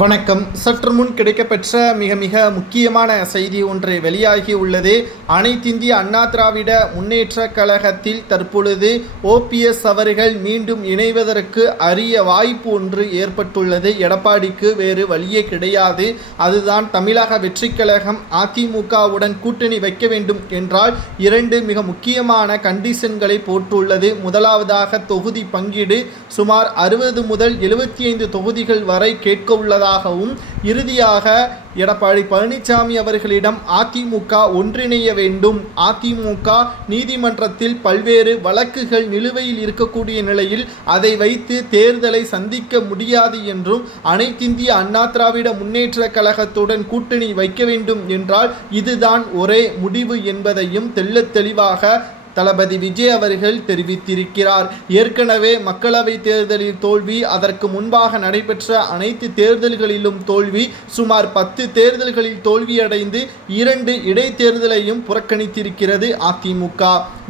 வணக்கம். சற்று முன் கிடைக்கப்பெற்ற மிக முக்கியமான செய்தி ஒன்று வெளியாகி உள்ளது. அனைத்திந்திய அண்ணா திராவிட முன்னேற்ற கழகத்தில் தற்பொழுது OPS அவர்கள் மீண்டும் இணைவதற்கு அரிய வாய்ப்பு ஒன்று ஏற்பட்டுள்ளது. எடப்பாடிக்கு வேறு வழியே கிடையாது. அதுதான் தமிழக வெற்றி கழகம் அதிமுகவுடன் கூட்டணி வைக்க வேண்டும் என்றால் இரண்டு மிக முக்கியமான கண்டிஷன்களை போட்டுள்ளது. முதலாவதாக தொகுதி பங்கீடு சுமார் 60 முதல் 75 தொகுதிகள் வரை கேட்க உள்ளதாகவும், இறுதியாக எடப்பாடி பழனிசாமி அவர்களிடம் அதிமுக ஒன்றிணைய வேண்டும். அதிமுக நீதிமன்றத்தில் பல்வேறு வழக்குகள் நிலுவையில் இருக்கக்கூடிய நிலையில் அதை வைத்து தேர்தலை சந்திக்க முடியாது என்றும், அனைத்திந்திய அண்ணா திராவிட முன்னேற்ற கழகத்துடன் கூட்டணி வைக்க வேண்டும் என்றால் இதுதான் ஒரே முடிவு என்பதையும் தெள்ளத் தெளிவாக தளபதி விஜய் அவர்கள் தெரிவித்திருக்கிறார். ஏற்கனவே மக்களவை தேர்தலில் தோல்வி, அதற்கு முன்பாக நடைபெற்ற அனைத்து தேர்தல்களிலும் தோல்வி, சுமார் 10 தேர்தல்களில் தோல்வியடைந்து 2 இடைத்தேர்தலையும் புறக்கணித்திருக்கிறது அதிமுக.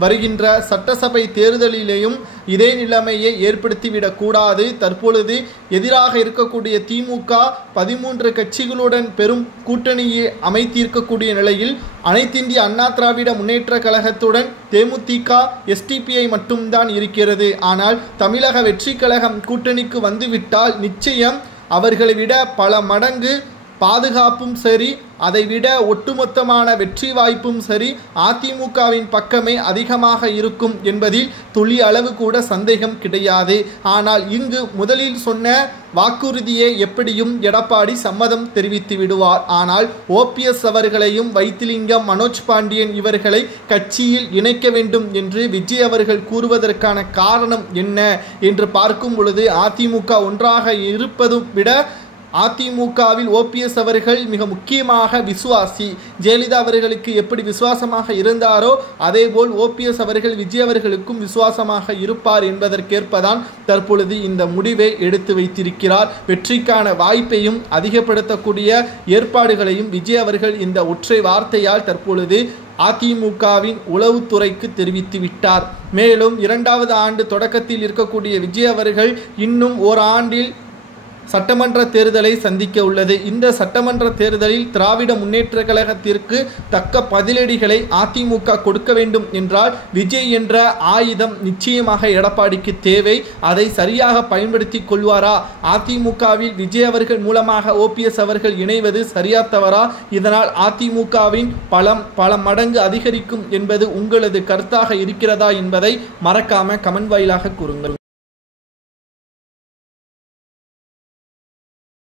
வருகின்ற சட்டசபை தேர்தலிலேயும் இதே நிலைமையை ஏற்படுத்திவிடக் கூடாது. தற்பொழுது எதிராக இருக்கக்கூடிய திமுக 13 கட்சிகளுடன் பெரும் கூட்டணியை அமைத்திருக்கக்கூடிய நிலையில் அனைத்திந்திய அண்ணா திராவிட முன்னேற்ற கழகத்துடன் தேமுதிக SDPI மட்டும்தான் இருக்கிறது. ஆனால் தமிழக வெற்றி கழகம் கூட்டணிக்கு வந்துவிட்டால் நிச்சயம் அவர்களை விட பல மடங்கு பாதுகாப்பும் சரி, அதைவிட ஒட்டுமொத்தமான வெற்றி வாய்ப்பும் சரி அதிமுகவின் பக்கமே அதிகமாக இருக்கும் என்பதில் துளி அளவு கூட சந்தேகம் கிடையாது. ஆனால் இங்கு முதலில் சொன்ன வாக்குறுதியை எப்படியும் எடப்பாடி சம்மதம் தெரிவித்து விடுவார். ஆனால் OPS அவர்களையும் வைத்திலிங்கம், மனோஜ் பாண்டியன் இவர்களை கட்சியில் இணைக்க வேண்டும் என்று விஜய் அவர்கள் கூறுவதற்கான காரணம் என்ன என்று பார்க்கும் பொழுது, அதிமுக ஒன்றாக இருப்பதை விட அதிமுகவில் OPS அவர்கள் மிக முக்கியமாக விசுவாசி. ஜெயலலிதா அவர்களுக்கு எப்படி விசுவாசமாக இருந்தாரோ அதேபோல் OPS அவர்கள் விஜய் அவர்களுக்கும் விசுவாசமாக இருப்பார் என்பதற்கேற்பதான் தற்பொழுது இந்த முடிவை எடுத்து வைத்திருக்கிறார். வெற்றிக்கான வாய்ப்பையும் அதிகப்படுத்தக்கூடிய ஏற்பாடுகளையும் விஜய் அவர்கள் இந்த ஒற்றை வார்த்தையால் தற்பொழுது அதிமுகவின் உளவுத்துறைக்கு தெரிவித்து விட்டார். மேலும் 2வது ஆண்டு தொடக்கத்தில் இருக்கக்கூடிய விஜய் அவர்கள் இன்னும் ஓராண்டில் சட்டமன்ற தேர்தலை சந்திக்க உள்ளது. இந்த சட்டமன்ற தேர்தலில் திராவிட முன்னேற்ற கழகத்திற்கு தக்க பதிலடிகளை அதிமுக கொடுக்க வேண்டும் என்றால் விஜய் என்ற ஆயுதம் நிச்சயமாக எடப்பாடிக்கு தேவை. அதை சரியாக பயன்படுத்தி கொள்வாரா? அதிமுகவில் விஜய் அவர்கள் மூலமாக OPS அவர்கள் இணைவது சரியா தவறா? இதனால் அதிமுகவின் பல மடங்கு அதிகரிக்கும் என்பது உங்களது கருத்தாக இருக்கிறதா என்பதை மறக்காம கமெண்ட் வாயிலாக கூறுங்கள்.